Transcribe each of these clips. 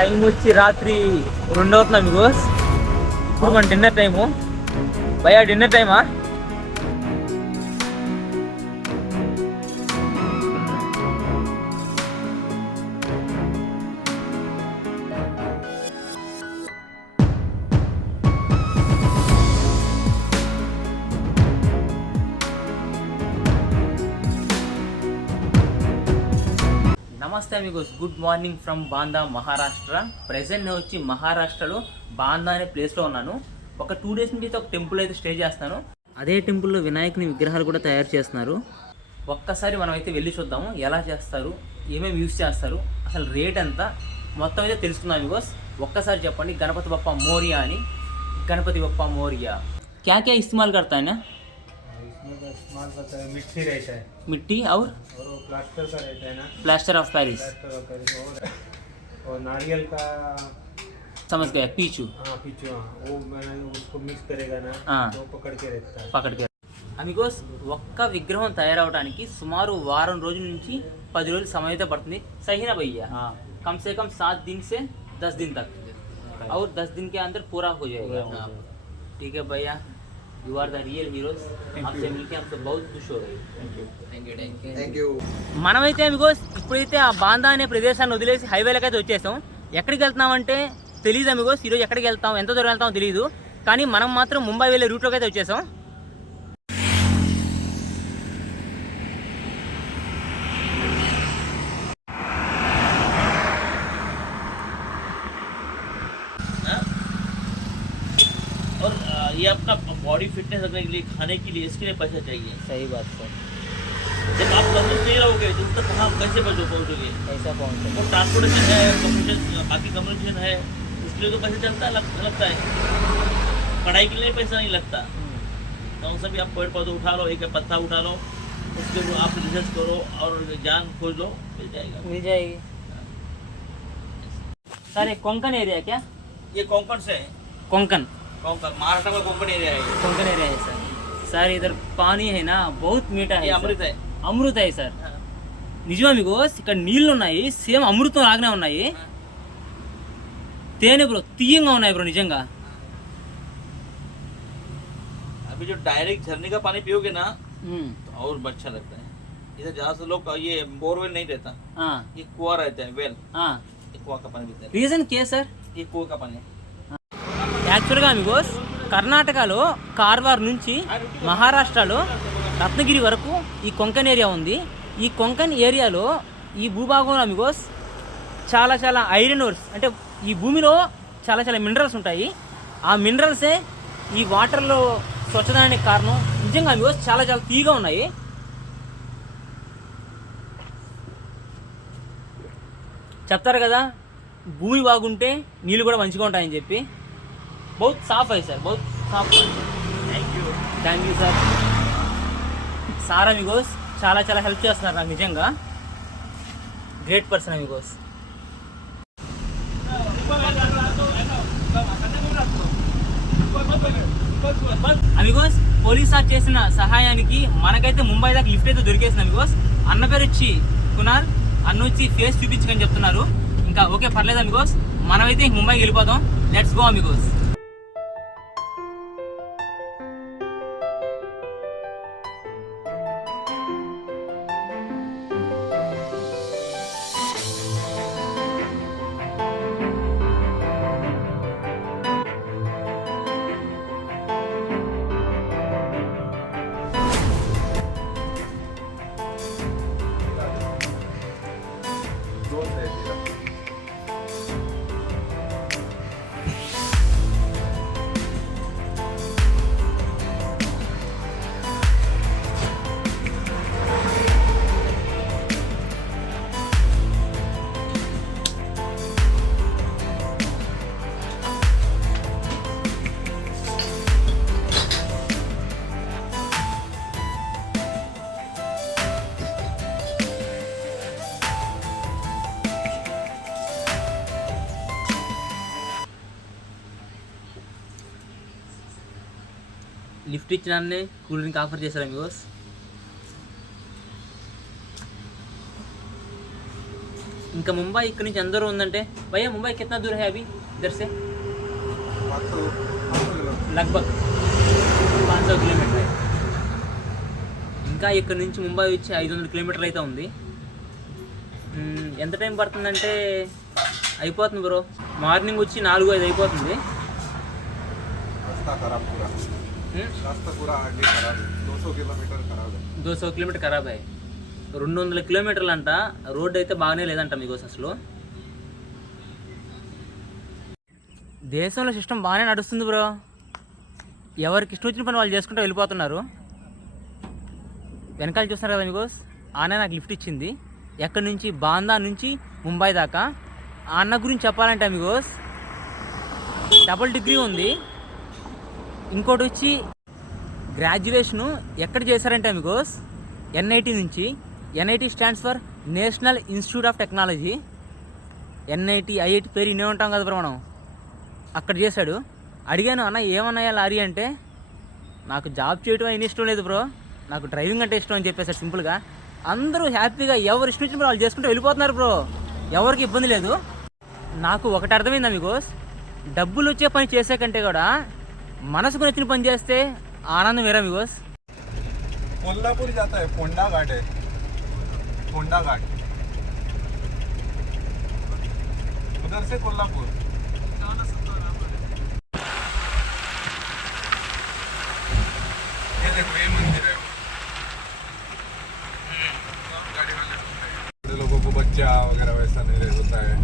Time వచ్చి రాత్రి 2 అవుతుంది మీకు. ఇప్పుడు మన డిన్నర్ టైము. భయ్యా డిన్నర్ టైమా? నమస్తే మీకు. Good morning from Banda, Maharashtra. Present నేను వచ్చి మహారాష్ట్రలో బాందా అనే ప్లేస్లో ఉన్నాను. ఒక 2 డేస్ నుంచి అయితే ఒక టెంపుల్ అయితే స్టే చేస్తాను. అదే టెంపుల్లో వినాయకుని విగ్రహాలు కూడా తయారు చేస్తున్నారు. ఒక్కసారి మనం అయితే వెళ్ళి చూద్దాము ఎలా చేస్తారు, ఏమేమి యూజ్ చేస్తారు, అసలు రేట్ ఎంత, మొత్తం అయితే తెలుసుకుందాం బికాస్. ఒక్కసారి చెప్పండి, గణపతి బప్పా మోరియా అని. గణపతి బప్పా మోరియా क्या क्या इस्तेमाल करता है ना? इसमें का इस्तेमाल करता है मिट्टी रहता है मिट्टी और वो प्लास्टर का रहता है ना, प्लास्टर ऑफ पेरिस. प्लास्टर का पेरिस और नारियल का। समझ गया. पीछू. हाँ पीछू, हाँ वो मैंने उसको मिक्स करेगा ना हाँ. तो पकड़ के रहता है. పక్కడికి అమిగోస్, ఒక్క విగ్రహం తయారవడానికి సుమారు వారం రోజుల నుంచి 10 రోజుల సమయం అయితే పడుతుంది. సహీనా భయ్యా? कम से कम 7 दिन से 10 दिन तक और 10 दिन के अंदर पूरा हो जाएगा. ठीक है भैया, you are the real heroes. आपसे मिलके हमसे बहुत खुश हो रही. Thank you. మనమైతే అమిగోస్ ఇప్పుడైతే ఆ బాందా అనే ప్రదేశాన్ని వదిలేసి హైవేలకు అయితే వచ్చేసాం. ఎక్కడికి వెళ్తున్నామంటే తెలియదు అమిగోస్. ఈరోజు ఎక్కడికి వెళ్తాం, ఎంత దూరం వెళ్తామో తెలియదు, కానీ మనం మాత్రం ముంబై వెళ్ళే రూట్లోకి అయితే వచ్చేసాం. और ये अपना बॉडी फिटनेस रखने के लिए, खाने के लिए, इसके लिए पैसा चाहिए. सही बात सर. जब आप तंदुरुस्त नहीं रहोगे तो उस तक कहाँ कैसे पहुँचोगे? ऐसा पहुँचे तो ट्रांसपोर्टेशन है, कम्युनिकेशन, बाकी कम्युनिकेशन है, उसके लिए तो पैसा चलता है, लगता है. पढ़ाई के लिए पैसा नहीं लगता. कौन सा भी आप पेड़ पौधे उठा लो, एक पत्ता उठा लो, उसके ऊपर आप रिसर्च करो और जान खोज लो, मिल जाएगा. मिल जाएगी. सर ये कोंकण एरिया क्या? ये कोंकण से है. कोंकण महाराष्ट्र का कोंकण एरिया है. कोंकण एरिया है सर. सर इधर पानी है ना बहुत मीठा है. ये अमृत है. అమృత है సార్. నిజమే మీకు, ఇక్కడ నీళ్ళు ఉన్నాయి, సేమ్ అమృతం లాగానే ఉన్నాయి. తేనె బ్రో, తీయంగా ఉన్నాయి బ్రో నిజంగా. अभी जो डायरेक्ट झरने का पानी पियोगे ना तो और अच्छा लगता है. इधर जहाँ से लोग ये बोरवेल नहीं रहता, ये कुआं रहता है, वेल. ये कुआं का पानी पीते हैं. రీజన్ కే సార్? ये कुआं का पानी. యాక్చువల్గా మీకు కర్ణాటకలో కార్వార్ నుంచి మహారాష్ట్రలో రత్నగిరి వరకు ఈ కొంకన్ ఏరియా ఉంది. ఈ కొంకన్ ఏరియాలో ఈ భూభాగంలో మీకు చాలా చాలా ఐరన్ ఓర్స్, అంటే ఈ భూమిలో చాలా చాలా మినరల్స్ ఉంటాయి. ఆ మినరల్సే ఈ వాటర్లో స్వచ్ఛదానికి కారణం. నిజంగా మీకు చాలా చాలా తీగా ఉన్నాయి. చెప్తారు కదా భూమి బాగుంటే నీళ్ళు కూడా మంచిగా ఉంటాయని చెప్పి. बहुत साफ है सर, बहुत साफ. Thank you sir. Sir Amigos చాలా చాలా హెల్ప్ చేస్తున్నారు నాకు నిజంగా. Great person Amigos. Amigos police sir చేసిన సహాయానికి మనకైతే ముంబై దాకా లిఫ్ట్ అయితే దొరికేసింది అమిగోస్. అన్న పేరు వచ్చి కునాల్, అన్న వచ్చి ఫేస్ చూపించకని చెప్తున్నారు. ఇంకా ఓకే పర్లేదు అమిగోస్, మనమైతే ముంబైకి వెళ్ళిపోతాం. Let's go amigos. లిఫ్ట్ ఇచ్చినాన్ని కూల్ డ్రింక్ ఆఫర్ చేశారు అమిగోస్. ఇంకా ముంబై ఇక్కడ నుంచి ఎంత దూరం ఉందంటే భయ్యా ముంబై కిतना दूर है अभी इधर से लगभग 500 కిలోమీటర్ ఇంకా ఇక్కడ నుంచి ముంబై వచ్చి 500 కిలోమీటర్లు అయితే ఉంది. ఎంత టైం పడుతుందంటే అయిపోతుంది బ్రో, మార్నింగ్ వచ్చి 4-5 అయిపోతుంది. रास्ता खराब पूरा, रास्ता पूरा आगे खराब है, 200 किलोमीटर खराब है. 200 కిలోమీటర్ ఖరాబ్ అయ్యి 200 కిలోమీటర్లు అంట. రోడ్ అయితే బాగానే లేదంట మీకు అసలు. దేశంలో సిస్టమ్ బాగానే నడుస్తుంది బ్రో, ఎవరికి ఇష్టం వచ్చిన పని వాళ్ళు చేసుకుంటూ వెళ్ళిపోతున్నారు. వెనకాల చూస్తున్నారు కదా మీకు, ఆనే నాకు లిఫ్ట్ ఇచ్చింది ఎక్కడి నుంచి, బాందా నుంచి ముంబై దాకా. ఆ అన్న గురించి చెప్పాలంటే మీకు డబుల్ డిగ్రీ ఉంది, ఇంకోటి వచ్చి గ్రాడ్యుయేషను ఎక్కడ చేశారంటే మీకు ఎన్ఐటి నుంచి. NIT stands for national institute of technology. NIT IIT పేరు ఇన్నే ఉంటాం కదా బ్రో మనం, అక్కడ చేశాడు. అడిగాను అన్న ఏమన్నాయా లారీ అంటే, నాకు జాబ్ చేయడం అయిన ఇష్టం లేదు బ్రో, నాకు డ్రైవింగ్ అంటే ఇష్టం అని చెప్పేసాడు సింపుల్గా. అందరూ హ్యాపీగా ఎవరు ఇష్టం వచ్చిన వాళ్ళు చేసుకుంటూ వెళ్ళిపోతున్నారు బ్రో, ఎవరికి ఇబ్బంది లేదు. నాకు ఒకటి అర్థమైందా మీకు, డబ్బులు వచ్చే పని చేసే కంటే కూడా మనసుకు నచ్చిన పని చేస్తే ఆనందం వేరా మీకు. कोल्हापुर जाता है, फोंडा घाट है, फोंडा घाट उधर से कोल्हापुर. ये देखो ये मंदिर है, गाड़ी वाले लोगों को बच्चा वगैरह वैसा नहीं होता है.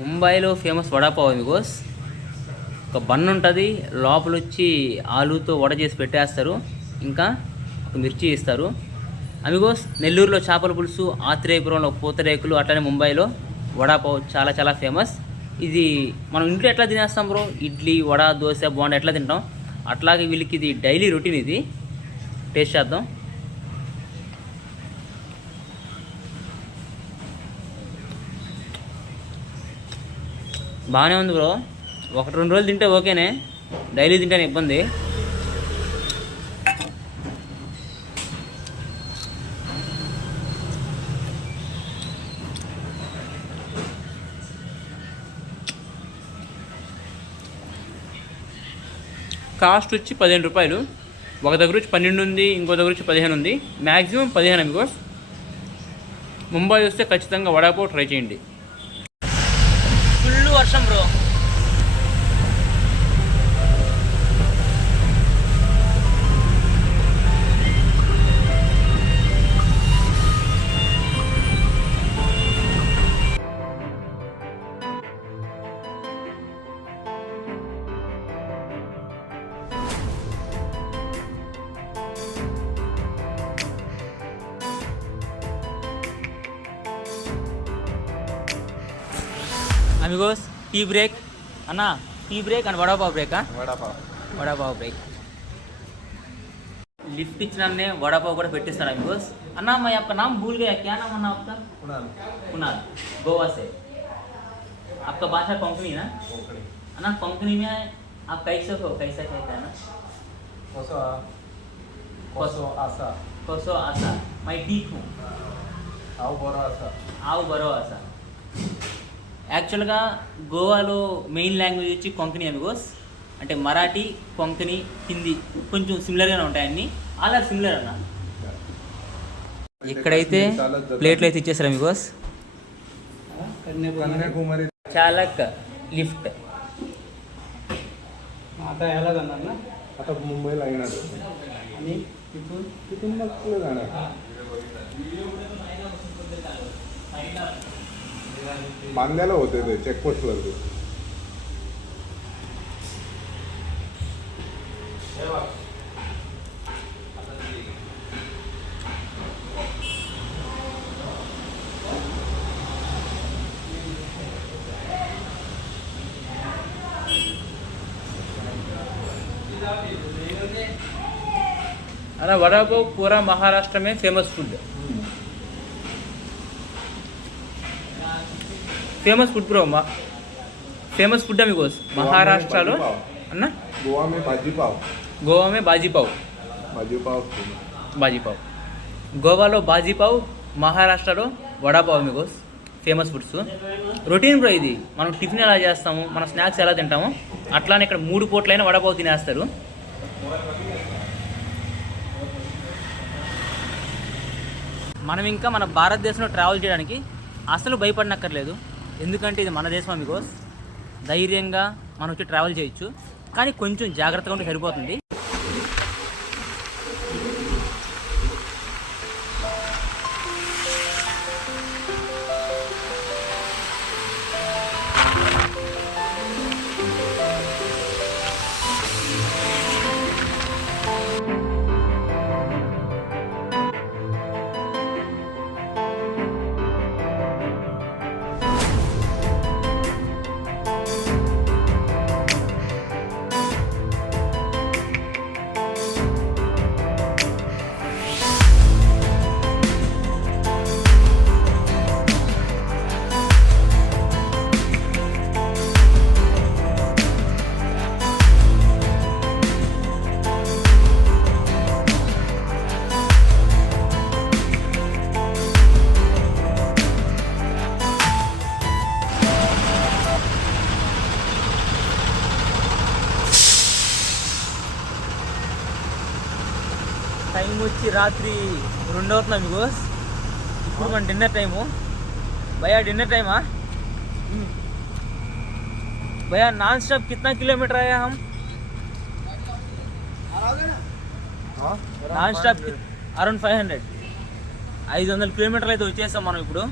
ముంబైలో ఫేమస్ వడాపావ్ అమిగోస్. ఒక బన్ ఉంటుంది, లోపల వచ్చి ఆలూతో వడ చేసి పెట్టేస్తారు, ఇంకా ఒక మిర్చి ఇస్తారు. అమిగోస్ నెల్లూరులో చేపల పులుసు, ఆత్రేయపురంలో పూతరేకులు, అట్లనే ముంబైలో వడాపావ్ చాలా చాలా ఫేమస్. ఇది మనం ఇంట్లో ఎట్లా తినేస్తాం బ్రో, ఇడ్లీ వడ దోశ బోండా ఎట్లా తింటాం, అట్లాగే వీళ్ళకి ఇది డైలీ రొటీన్. ఇది టేస్ట్ చేద్దాం. బాగానే ఉంది బ్రో, 1-2 రోజులు తింటే ఓకేనే, డైలీ తింటేనే ఇబ్బంది. కాస్ట్ వచ్చి 15 రూపాయలు. ఒక దగ్గర వచ్చి 12 ఉంది, ఇంకో దగ్గర వచ్చి 15 ఉంది, మ్యాక్సిమం 15 అమిగోస్. ముంబై వస్తే ఖచ్చితంగా వడాపావ్ ట్రై చేయండి. ఫుల్ వర్షం బ్రో, అమిగోస్ టీ బ్రేక్ అన్నా, టీ బ్రేక్ అండ్ వడాపావ్ బ్రేకా? వడాపావ్ బ్రేక్. लिफ्ट इच्छने वड़ा पाव కూడా పెట్టిస్తాను अमिगोस। अन्ना मैं आपका नाम भूल गया, क्या नाम अन्ना आपका? कुणाल। कुणाल, गोवा से। आपका भाषा कोंकणी ना? कोंकणी। अन्ना कोंकणी में आप कैसे हो, कैसा कहते हैं ना? कोसो कोसो आसा। कोसो आसा, मैं ठीक हूँ। आओ बरो आसा। आओ बरो आसा। యాక్చువల్గా గోవాలో మెయిన్ లాంగ్వేజ్ వచ్చి కొంకణి అమిగోస్, అంటే మరాఠీ, కొంకణి, హిందీ కొంచెం సిమిలర్గానే ఉంటాయి అన్నీ, అలా సిమిలర్ అన్న. ఇక్కడైతే ప్లేట్లు అయితే ఇచ్చేసారు అమిగోస్. कन्याकुमारी चालक लिफ्ट आता ह्याला जाणार ना, आता मुंबईला येणार आणि तिथून तिथून मग पुढे जाणार. बांद्याला होते ते चेकपोस्टवर. అలా వడాపావ్ పూరా మహారాష్ట్ర మే famous food. Famous food bro. Famous food amigos మహారాష్ట్రలో అన్న. गोवा में भाजी पाव. గోవా మే బాజీపావ్. भाजी पाव. బాజీపావ్. గోవాలో బాజీపావ్, మహారాష్ట్రలో vada pav Amigos famous foods. Routine bro ఇది. మనం టిఫిన్ ఎలా చేస్తాము, మన స్నాక్స్ ఎలా తింటాము, అట్లానే ఇక్కడ 3 పూట్లైనా వడాపావ్ తినేస్తారు. మనం ఇంకా మన భారతదేశంలో ట్రావెల్ చేయడానికి అసలు భయపడనక్కర్లేదు. ఎందుకంటే ఇది మన దేశం అమిగోస్. ధైర్యంగా మనం వచ్చి ట్రావెల్ చేయొచ్చు, కానీ కొంచెం జాగ్రత్తగా ఉంటే సరిపోతుంది. టైం వచ్చి రాత్రి 2 అవుతుంది అమిగోస్. ఇప్పుడు మన డిన్నర్ టైము. భయ్యా డిన్నర్ టైమా? भैया नॉन स्टॉप कितना किलोमीटर आया हम? నాన్ స్టాప్ అరౌండ్ 500 కిలోమీటర్లు అయితే వచ్చేస్తాం మనం ఇప్పుడు.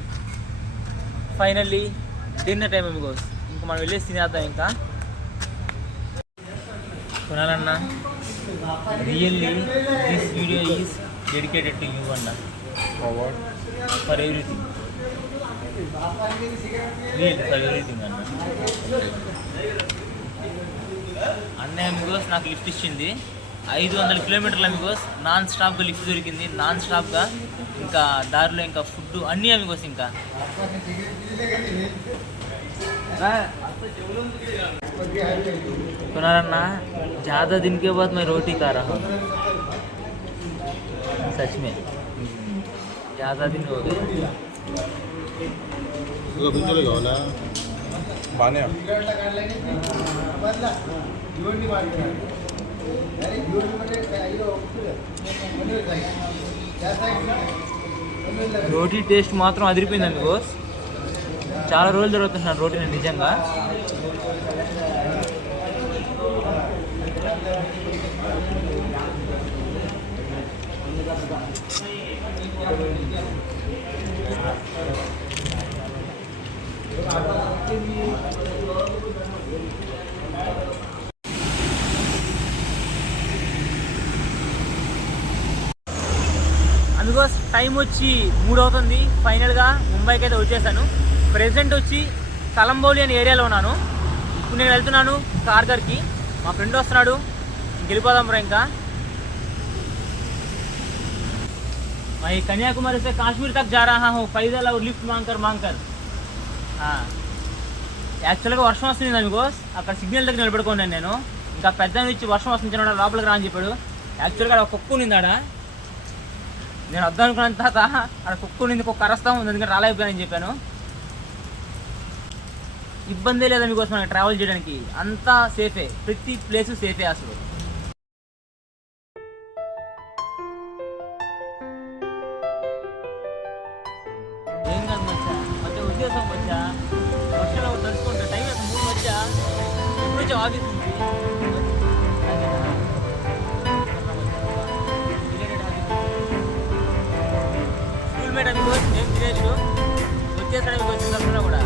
Finally dinner time amigos. ఇంకా మనం వెళ్ళేసి తినేద్దాం. ఇంకా కొనాలన్నా really this video is dedicated to you అన్న. For everything. Real for everything అన్న. అన్నయ్య అమిగోస్ నాకు లిఫ్ట్ ఇచ్చింది. 500 కిలోమీటర్లు అమిగోస్. నాన్ స్టాప్గా లిఫ్ట్ దొరికింది. నాన్ స్టాప్గా ఇంకా దారిలో ఇంకా ఫుడ్ అన్నీ అమిగోస్. ఇంకా सुनारन्ना ज़्यादा दिन के बाद मैं रोटी खा रहा हूँ. सच में ज़्यादा दिन हो गए. రోటీ టేస్ట్ మాత్రం అదిరిపోయింది అమిగోస్. చాలా రోజులు జరుగుతున్నాను రోటీని నిజంగా. అందుకోసం టైం వచ్చి 3 అవుతుంది. ఫైనల్గా ముంబైకి అయితే వచ్చేసాను. ప్రెజెంట్ వచ్చి కలంబౌలి అనే ఏరియాలో ఉన్నాను. ఇప్పుడు నేను వెళ్తున్నాను కార్గర్కి. మా ఫ్రెండ్ వస్తున్నాడు. వెళ్ళిపోదాం రా. ఇంకా मैं कन्याकुमारी से काश्मीर तक जा रहा हूँ पैदल और लिफ्ट मांग कर. యాక్చువల్గా వర్షం వస్తుంది అందుకోసం అక్కడ సిగ్నల్ దగ్గర నిలబడుకున్నాను నేను. ఇంకా పెద్ద నుంచి వర్షం వస్తుంది లోపలికి రా అని చెప్పాడు. యాక్చువల్గా అక్కడ కుక్క ఉంది. ఆడ నేను వద్దాం అనుకున్న తర్వాత అక్కడ కుక్క ఉంది. కుక్క అరస్తా ఉంది. అందుకని రాలేకపోయానని చెప్పాను. ఇబ్బందే లేదా మీకోసం మనకి ట్రావెల్ చేయడానికి. అంతా సేఫే. ప్రతి ప్లేసు సేఫే అసలు. ఏం కాదు మచ్చా. మధ్య ఉద్దేశం మచ్చా. వర్షంలో తడుచుకుంటా టైం అయితే 3 మచ్చా. ఎప్పుడు వచ్చావు ఆఫీస్ నుంచి? స్కూల్ మేట్ అని నేను తినేసి వచ్చేసాడు. మీకు వచ్చిన కూడా